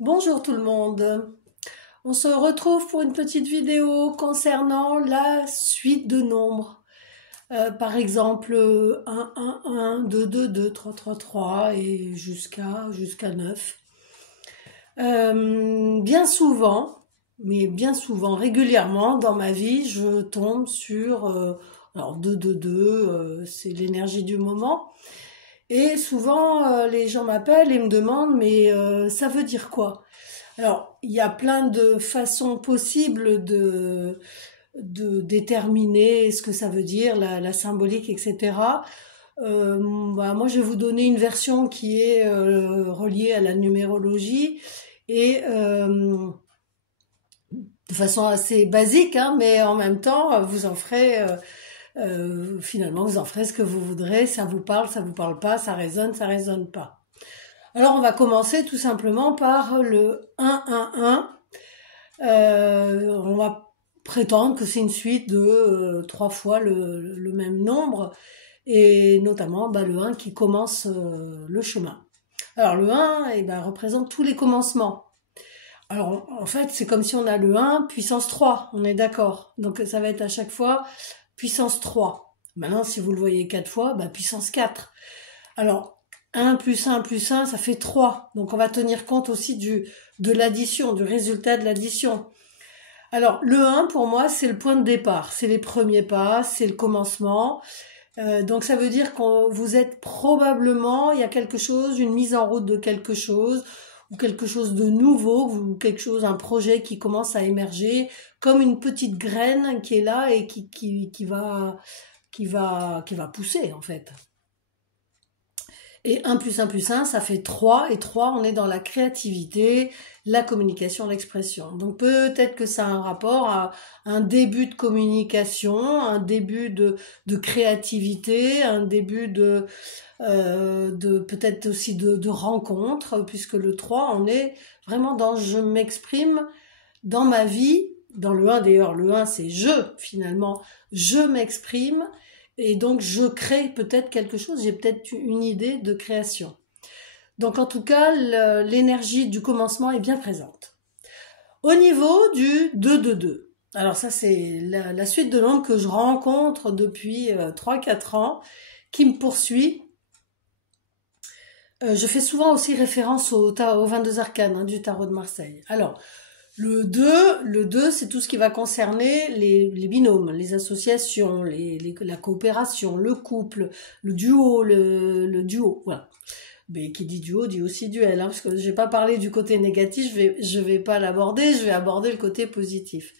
Bonjour tout le monde. On se retrouve pour une petite vidéo concernant la suite de nombres. Par exemple, 1, 1, 1, 2, 2, 2, 3, 3, 3 et jusqu'à 9. Bien souvent, mais bien souvent, régulièrement dans ma vie, je tombe sur alors 2, 2, 2, c'est l'énergie du moment. Et souvent, les gens m'appellent et me demandent, mais ça veut dire quoi? Alors, il y a plein de façons possibles de déterminer ce que ça veut dire, la symbolique, etc. Moi, je vais vous donner une version qui est reliée à la numérologie et de façon assez basique, hein, mais en même temps, vous en ferez finalement, vous en ferez ce que vous voudrez. Ça vous parle pas, ça résonne pas. Alors, on va commencer tout simplement par le 1-1-1. On va prétendre que c'est une suite de 3 fois le même nombre, et notamment le 1 qui commence le chemin. Alors le 1 représente tous les commencements. Alors en fait, c'est comme si on a le 1 puissance 3, on est d'accord. Donc ça va être à chaque fois puissance 3. Maintenant, si vous le voyez 4 fois, puissance 4. Alors 1 plus 1 plus 1, ça fait 3. Donc on va tenir compte aussi de l'addition, du résultat de l'addition. Alors, le 1, pour moi, c'est le point de départ, c'est les premiers pas, c'est le commencement. Donc, ça veut dire que vous êtes probablement, il y a quelque chose, une mise en route de quelque chose, ou quelque chose de nouveau, ou quelque chose, un projet qui commence à émerger, comme une petite graine qui est là et qui va pousser, en fait. Et 1 plus 1 plus 1, ça fait 3. Et 3, on est dans la créativité, la communication, l'expression. Donc peut-être que ça a un rapport à un début de communication, un début de créativité, un début de peut-être aussi de rencontre, puisque le 3, on est vraiment dans je m'exprime dans ma vie. Dans le 1 d'ailleurs, le 1 c'est je finalement, je m'exprime. Et donc, je crée peut-être quelque chose, j'ai peut-être une idée de création. Donc, en tout cas, l'énergie du commencement est bien présente. Au niveau du 2-2-2, alors ça, c'est la suite de nombres que je rencontre depuis 3-4 ans, qui me poursuit. Je fais souvent aussi référence aux 22 arcanes du tarot de Marseille. Alors, le 2, c'est tout ce qui va concerner les binômes, les associations, la coopération, le couple, le duo, voilà. Mais qui dit duo dit aussi duel, hein, parce que j'ai pas parlé du côté négatif, je vais pas l'aborder, je vais aborder le côté positif.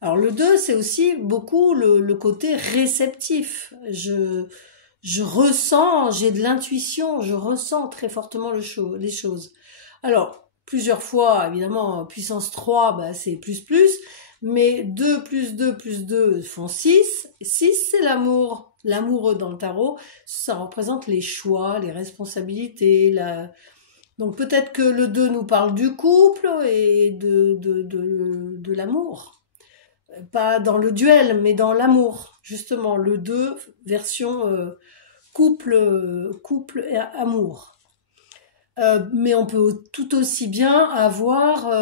Alors le 2, c'est aussi beaucoup le côté réceptif. Je ressens, j'ai de l'intuition, je ressens très fortement les choses. Alors, plusieurs fois, évidemment, puissance 3, c'est plus, mais 2 plus 2 plus 2 font 6. 6, c'est l'amour. L'amoureux dans le tarot, ça représente les choix, les responsabilités. Donc peut-être que le 2 nous parle du couple et de l'amour. Pas dans le duel, mais dans l'amour. Justement, le 2, version couple et amour. Mais on peut tout aussi bien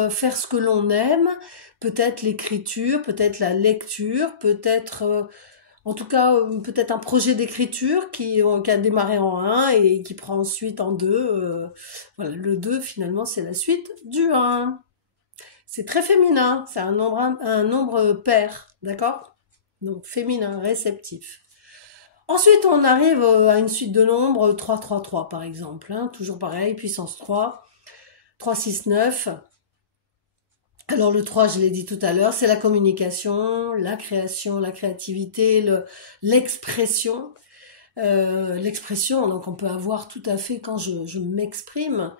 faire ce que l'on aime, peut-être l'écriture, peut-être la lecture, peut-être, en tout cas, peut-être un projet d'écriture qui a démarré en 1 et qui prend ensuite en 2. Voilà, le 2, finalement, c'est la suite du 1. C'est très féminin, c'est un nombre pair, d'accord? Donc féminin, réceptif. Ensuite, on arrive à une suite de nombres 3-3-3 par exemple, hein, toujours pareil, puissance 3, 3-6-9. Alors le 3, je l'ai dit tout à l'heure, c'est la communication, la création, la créativité, l'expression. L'expression, donc on peut avoir tout à fait quand je m'exprime.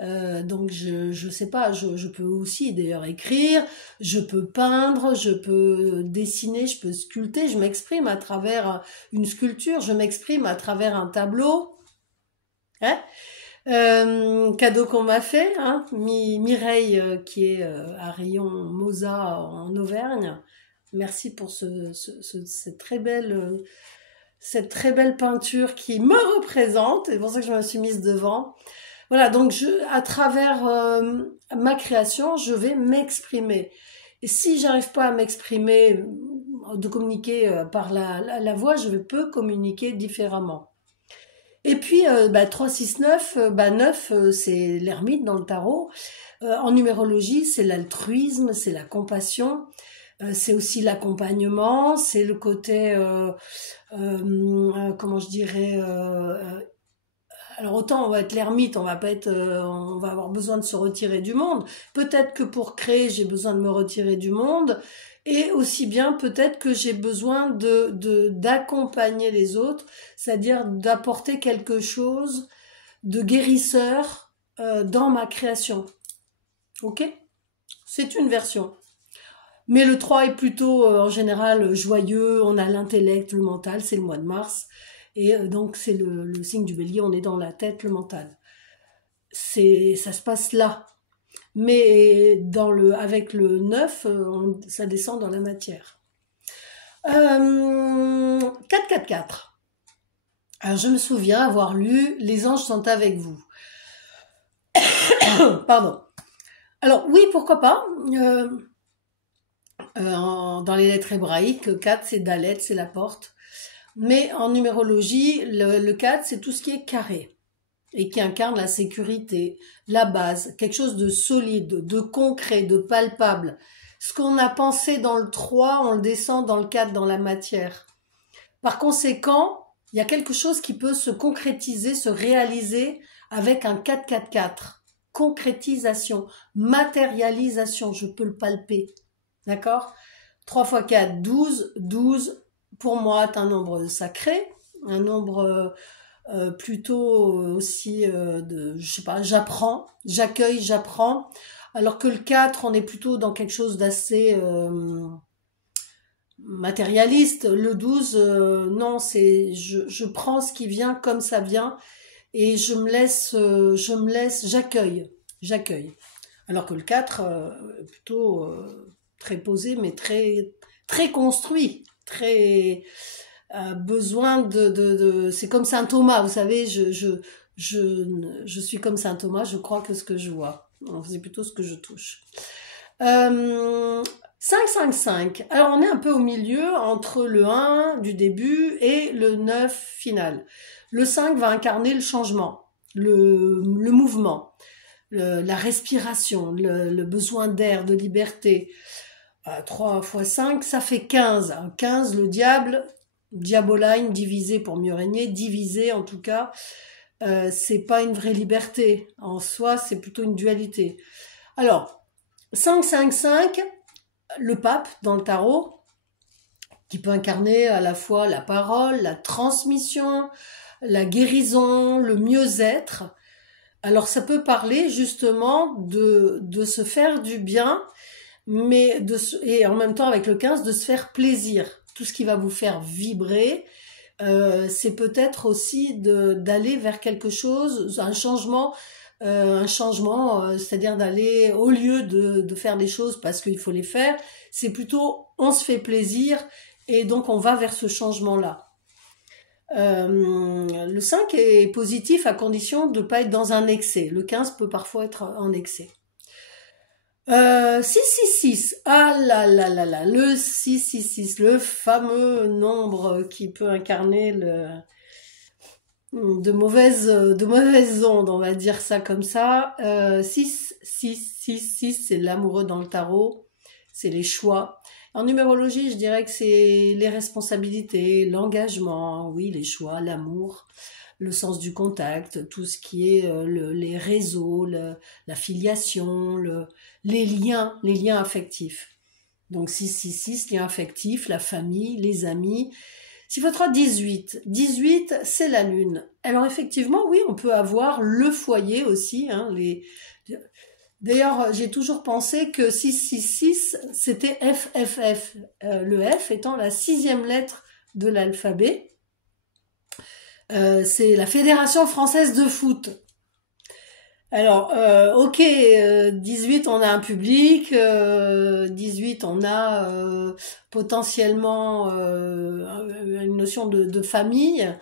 Donc je sais pas, je peux aussi d'ailleurs écrire, je peux peindre, je peux dessiner, je peux sculpter, je m'exprime à travers une sculpture, je m'exprime à travers un tableau. Hein, cadeau qu'on m'a fait, hein, Mireille qui est à Rayon Moza en Auvergne. Merci pour cette très belle peinture qui me représente. C'est pour ça que je me suis mise devant. Voilà, donc à travers ma création, je vais m'exprimer. Et si j'arrive pas à m'exprimer, de communiquer par la voix, je peux communiquer différemment. Et puis, 3, 6, 9, 9, c'est l'ermite dans le tarot. En numérologie, c'est l'altruisme, c'est la compassion, c'est aussi l'accompagnement, c'est le côté, comment je dirais, alors autant on va être l'ermite, on va pas être, on va avoir besoin de se retirer du monde. Peut-être que pour créer, j'ai besoin de me retirer du monde, et aussi bien peut-être que j'ai besoin d'accompagner les autres, c'est-à-dire d'apporter quelque chose de guérisseur dans ma création. Ok? C'est une version. Mais le 3 est plutôt en général joyeux, on a l'intellect, le mental, c'est le mois de mars. Et donc c'est le signe du bélier, on est dans la tête, le mental. Ça se passe là. Mais avec le 9, ça descend dans la matière. 444. Alors je me souviens avoir lu Les anges sont avec vous. Pardon. Alors oui, pourquoi pas. Dans les lettres hébraïques, 4 c'est Dalet, c'est la porte. Mais en numérologie, le 4 c'est tout ce qui est carré et qui incarne la sécurité, la base, quelque chose de solide, de concret, de palpable. Ce qu'on a pensé dans le 3, on le descend dans le 4, dans la matière. Par conséquent, il y a quelque chose qui peut se concrétiser, se réaliser avec un 4-4-4. Concrétisation, matérialisation, je peux le palper. D'accord ? 3 x 4, 12. 12, pour moi, est un nombre sacré, un nombre plutôt aussi je sais pas, j'apprends, j'accueille, j'apprends. Alors que le 4, on est plutôt dans quelque chose d'assez matérialiste. Le 12, non, je prends ce qui vient comme ça vient et je me laisse, j'accueille. Alors que le 4, plutôt très posé, mais très, très construit, très besoin c'est comme Saint Thomas, vous savez, je suis comme Saint Thomas, je crois que ce que je vois. C'est plutôt ce que je touche. 5-5-5. Alors on est un peu au milieu entre le 1 du début et le 9 final. Le 5 va incarner le changement, le mouvement, la respiration, le besoin d'air, de liberté. 3 x 5, ça fait 15. 15, le diable, diaboline, divisé pour mieux régner, divisé en tout cas, c'est pas une vraie liberté. En soi, c'est plutôt une dualité. Alors, 5-5-5, le pape dans le tarot, qui peut incarner à la fois la parole, la transmission, la guérison, le mieux-être. Alors ça peut parler justement de se faire du bien, mais et en même temps avec le 15 de se faire plaisir. Tout ce qui va vous faire vibrer, c'est peut-être aussi d'aller vers quelque chose, un changement, c'est-à-dire d'aller au lieu de faire des choses parce qu'il faut les faire, c'est plutôt on se fait plaisir et donc on va vers ce changement-là. Le 5 est positif à condition de ne pas être dans un excès. Le 15 peut parfois être en excès. 666, ah là là là là, le 666, le fameux nombre qui peut incarner de mauvaises ondes, on va dire ça comme ça. 6, 6, 6, 6, c'est l'amoureux dans le tarot, c'est les choix. En numérologie, je dirais que c'est les responsabilités, l'engagement, oui, les choix, l'amour, le sens du contact, tout ce qui est les réseaux, la filiation, les liens affectifs. Donc 666, liens affectifs, la famille, les amis. Si votre 18, c'est la lune. Alors effectivement, oui, on peut avoir le foyer aussi. D'ailleurs, j'ai toujours pensé que 666, c'était FFF. Le F étant la 6e lettre de l'alphabet. C'est la Fédération Française de Foot. Alors, ok, 18, on a un public, 18, on a potentiellement une notion de famille,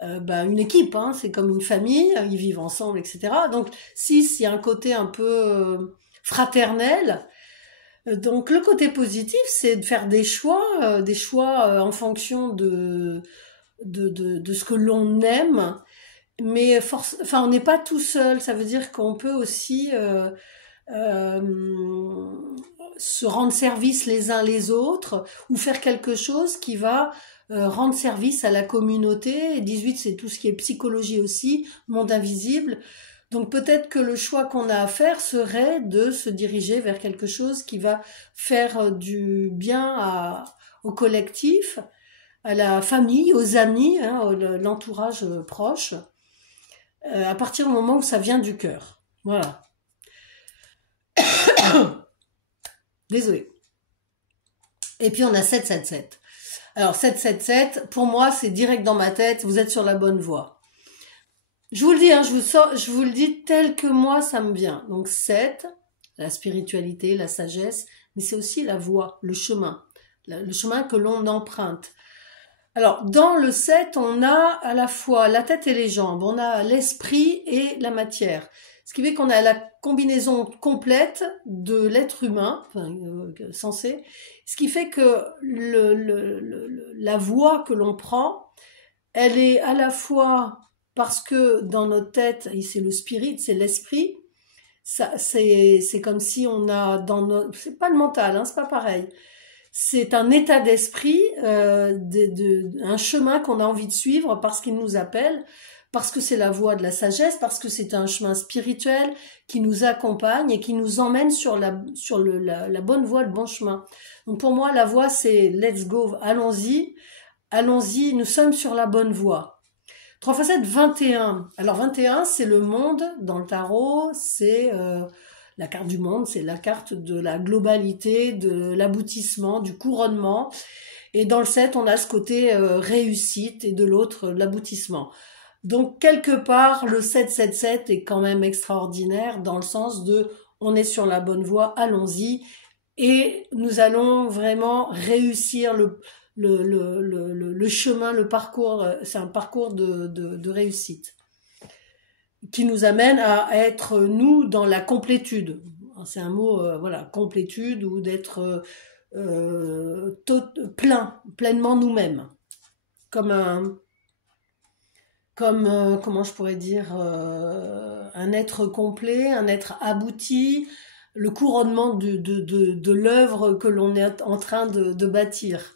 une équipe, hein, c'est comme une famille, ils vivent ensemble, etc. Donc 6, il y a un côté un peu fraternel. Donc le côté positif, c'est de faire des choix en fonction de ce que l'on aime, mais on n'est pas tout seul. Ça veut dire qu'on peut aussi euh, se rendre service les uns les autres ou faire quelque chose qui va rendre service à la communauté. Et 18, c'est tout ce qui est psychologie aussi, monde invisible. Donc peut-être que le choix qu'on a à faire serait de se diriger vers quelque chose qui va faire du bien au collectif, à la famille, aux amis, hein, l'entourage proche, à partir du moment où ça vient du cœur. Voilà. Désolée. Et puis on a 777. Alors 777, pour moi, c'est direct dans ma tête, vous êtes sur la bonne voie. Je vous le dis, hein, je vous le dis tel que moi ça me vient. Donc 7, la spiritualité, la sagesse, mais c'est aussi la voie, le chemin que l'on emprunte. Alors dans le 7, on a à la fois la tête et les jambes, on a l'esprit et la matière. Ce qui fait qu'on a la combinaison complète de l'être humain, censé, ce qui fait que la voie que l'on prend, elle est à la fois parce que dans notre tête, c'est le spirit, c'est l'esprit, c'est comme si on a dans notre... C'est pas le mental, hein, c'est pas pareil. C'est un état d'esprit, un chemin qu'on a envie de suivre parce qu'il nous appelle, parce que c'est la voie de la sagesse, parce que c'est un chemin spirituel qui nous accompagne et qui nous emmène sur la bonne voie, le bon chemin. Donc pour moi, la voie, c'est let's go, allons-y, nous sommes sur la bonne voie. 3 x 7, 21. Alors 21, c'est le monde dans le tarot, c'est la carte du monde, c'est la carte de la globalité, de l'aboutissement, du couronnement. Et dans le 7, on a ce côté réussite et de l'autre, l'aboutissement. Donc quelque part, le 777 est quand même extraordinaire dans le sens de on est sur la bonne voie, allons-y. Et nous allons vraiment réussir le chemin, le parcours, c'est un parcours de réussite qui nous amène à être nous dans la complétude. C'est un mot, voilà, complétude ou d'être pleinement nous-mêmes, comment je pourrais dire, un être complet, un être abouti, le couronnement de l'œuvre que l'on est en train de bâtir.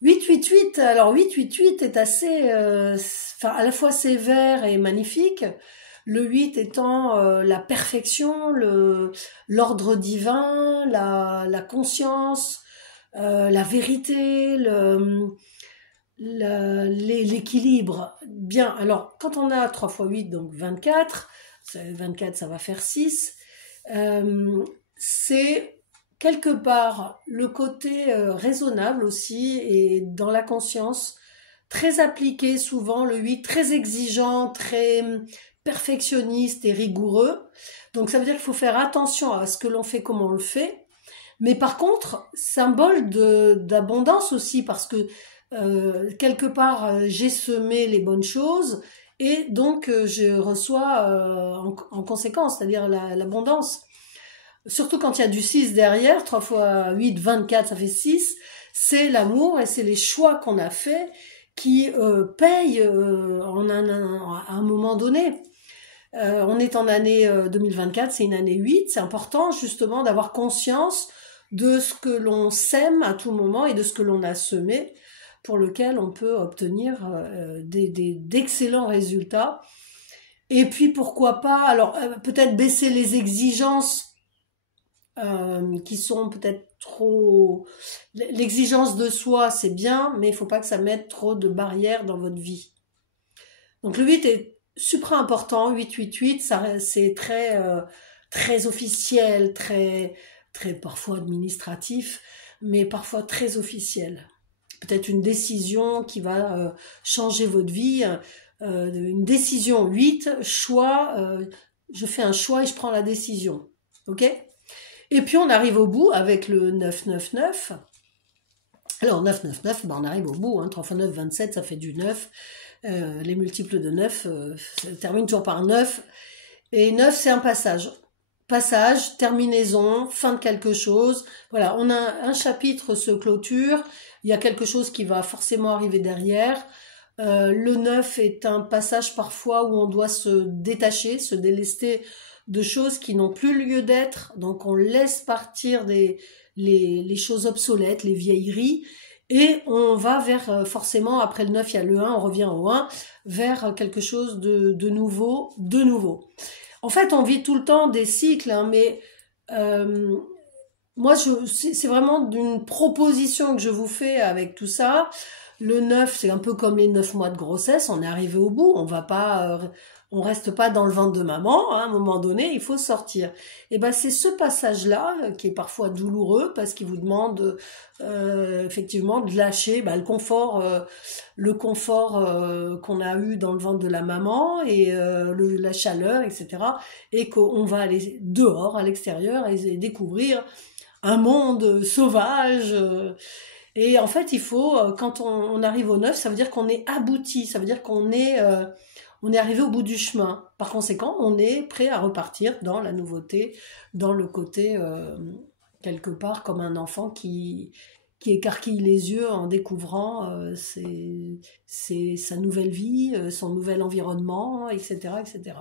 888, alors 888 est assez, à la fois sévère et magnifique. Le 8 étant la perfection, l'ordre divin, la conscience, la vérité, l'équilibre. Bien, alors quand on a 3 x 8, donc 24, 24 ça va faire 6, c'est quelque part le côté raisonnable aussi et dans la conscience, très appliqué souvent, le 8, très exigeant, très perfectionniste et rigoureux. Donc ça veut dire qu'il faut faire attention à ce que l'on fait, comment on le fait. Mais par contre, symbole d'abondance aussi, parce que quelque part, j'ai semé les bonnes choses et donc je reçois en conséquence, c'est-à-dire l'abondance. Surtout quand il y a du 6 derrière, 3 x 8, 24, ça fait 6, c'est l'amour et c'est les choix qu'on a faits qui payent à un moment donné. On est en année 2024, c'est une année 8, c'est important justement d'avoir conscience de ce que l'on sème à tout moment et de ce que l'on a semé, pour lequel on peut obtenir d'excellents résultats. Et puis pourquoi pas, alors peut-être baisser les exigences qui sont peut-être trop... L'exigence de soi, c'est bien, mais il ne faut pas que ça mette trop de barrières dans votre vie. Donc le 8 est supra important, 888, c'est très officiel, très parfois administratif, mais parfois très officiel. Peut-être une décision qui va changer votre vie, une décision 8, choix, je fais un choix et je prends la décision. Ok ? Et puis on arrive au bout avec le 999. Alors 999, on arrive au bout, hein, 3 x 9, 27, ça fait du 9. Les multiples de 9 ça termine toujours par 9. Et 9, c'est un passage. Passage, terminaison, fin de quelque chose. Voilà, on a un chapitre se clôture, il y a quelque chose qui va forcément arriver derrière. Le 9 est un passage parfois où on doit se détacher, se délester de choses qui n'ont plus lieu d'être. Donc on laisse partir les choses obsolètes, les vieilleries. Et on va vers, forcément, après le 9, il y a le 1, on revient au 1, vers quelque chose de nouveau, de nouveau. En fait, on vit tout le temps des cycles, hein, mais moi, c'est vraiment une proposition que je vous fais avec tout ça. Le 9, c'est un peu comme les 9 mois de grossesse, on est arrivé au bout, on reste pas dans le ventre de maman, hein, à un moment donné, il faut sortir. Et ben c'est ce passage-là qui est parfois douloureux parce qu'il vous demande effectivement de lâcher le confort qu'on a eu dans le ventre de la maman et la chaleur, etc. Et qu'on va aller dehors, à l'extérieur, et découvrir un monde sauvage. Et en fait, il faut, quand on arrive au 9, ça veut dire qu'on est abouti, ça veut dire qu'on est arrivé au bout du chemin. Par conséquent, on est prêt à repartir dans la nouveauté, dans le côté, quelque part, comme un enfant qui écarquille les yeux en découvrant sa nouvelle vie, son nouvel environnement, etc., etc.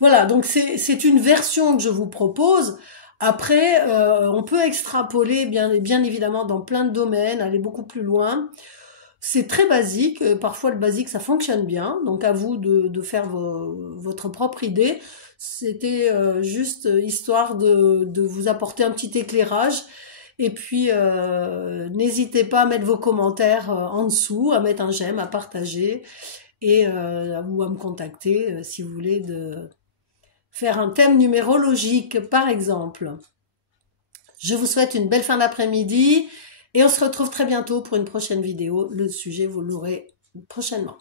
Voilà, donc c'est une version que je vous propose. Après, on peut extrapoler bien évidemment dans plein de domaines, aller beaucoup plus loin. C'est très basique, parfois le basique ça fonctionne bien, donc à vous de faire votre propre idée. C'était juste histoire de vous apporter un petit éclairage. Et puis, n'hésitez pas à mettre vos commentaires en dessous, à mettre un j'aime, à partager et ou à me contacter si vous voulez faire un thème numérologique, par exemple. Je vous souhaite une belle fin d'après-midi et on se retrouve très bientôt pour une prochaine vidéo. Le sujet, vous l'aurez prochainement.